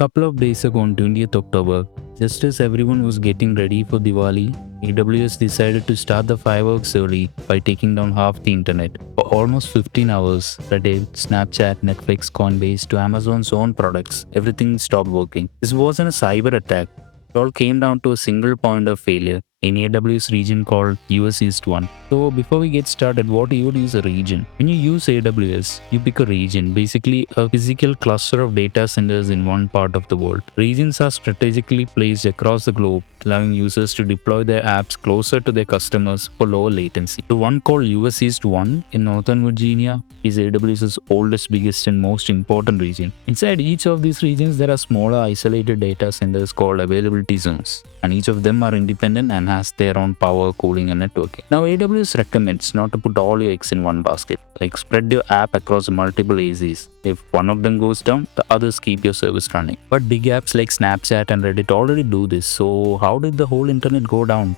Couple of days ago on 20th October, just as everyone was getting ready for Diwali, AWS decided to start the fireworks early by taking down half the internet. For almost 15 hours, Reddit, Snapchat, Netflix, Coinbase to Amazon's own products, everything stopped working. This wasn't a cyber attack. It all came down to a single point of failure in AWS region called US East 1. So before we get started, what even is a region? When you use AWS, you pick a region, basically a physical cluster of data centers in one part of the world. Regions are strategically placed across the globe, allowing users to deploy their apps closer to their customers for lower latency. The one called US East 1 in Northern Virginia is AWS's oldest, biggest, and most important region. Inside each of these regions, there are smaller isolated data centers called availability zones, and each of them are independent and has their own power, cooling, and networking. Now, AWS recommends not to put all your eggs in one basket. Like, spread your app across multiple AZs. If one of them goes down, the others keep your service running. But big apps like Snapchat and Reddit already do this, so how did the whole internet go down?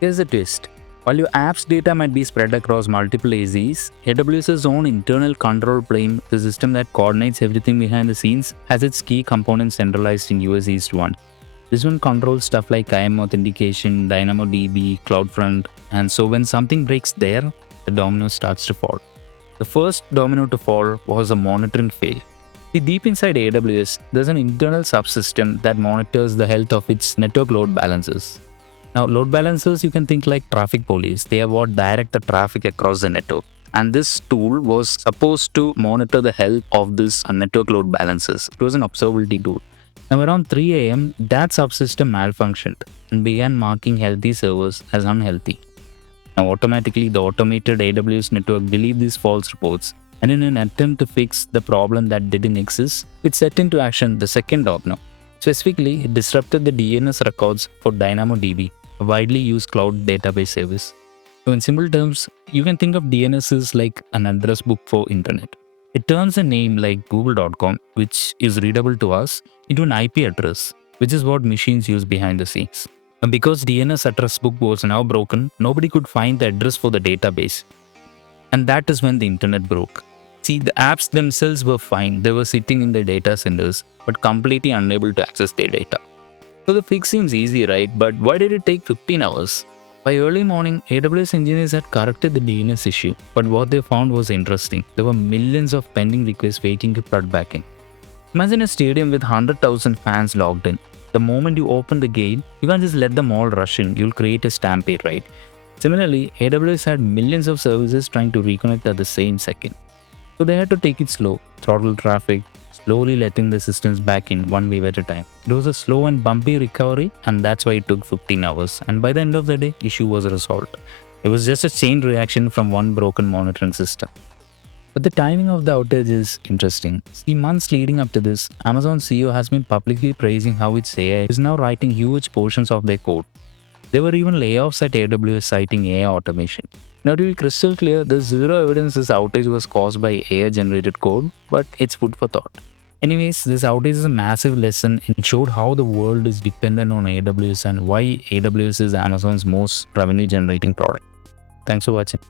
Here's the twist. While your app's data might be spread across multiple AZs, AWS's own internal control plane, the system that coordinates everything behind the scenes, has its key components centralized in US East 1. This one controls stuff like IAM authentication, DynamoDB, CloudFront, and so when something breaks there, the domino starts to fall. The first domino to fall was a monitoring fail. See, deep inside AWS, there's an internal subsystem that monitors the health of its network load balancers. Now, load balancers, you can think like traffic police. They are what direct the traffic across the network. And this tool was supposed to monitor the health of this network load balancers. It was an observability tool. Now, around 3 a.m., that subsystem malfunctioned and began marking healthy servers as unhealthy. Now, automatically, the automated AWS network believed these false reports, and in an attempt to fix the problem that didn't exist, it set into action the second domino. Specifically, it disrupted the DNS records for DynamoDB, a widely used cloud database service. So, in simple terms, you can think of DNS as like an address book for internet. It turns a name like google.com, which is readable to us, into an IP address, which is what machines use behind the scenes. And because DNS address book was now broken, nobody could find the address for the database. And that is when the internet broke. See, the apps themselves were fine. They were sitting in their data centers, but completely unable to access their data. So the fix seems easy, right? But why did it take 15 hours? By early morning, AWS engineers had corrected the DNS issue, but what they found was interesting. There were millions of pending requests waiting to flood back in. Imagine a stadium with 100,000 fans logged in. The moment you open the gate, you can't just let them all rush in. You'll create a stampede, right? Similarly, AWS had millions of services trying to reconnect at the same second. So they had to take it slow, throttle traffic, slowly letting the systems back in one wave at a time. It was a slow and bumpy recovery, and that's why it took 15 hours. And by the end of the day, issue was resolved. It was just a chain reaction from one broken monitoring system. But the timing of the outage is interesting. See, months leading up to this, Amazon CEO has been publicly praising how its AI is now writing huge portions of their code. There were even layoffs at AWS citing AI automation. Now, to be crystal clear, there's zero evidence this outage was caused by AI-generated code, but it's food for thought. Anyways, this outage is a massive lesson. It showed how the world is dependent on AWS and why AWS is Amazon's most revenue-generating product. Thanks for watching.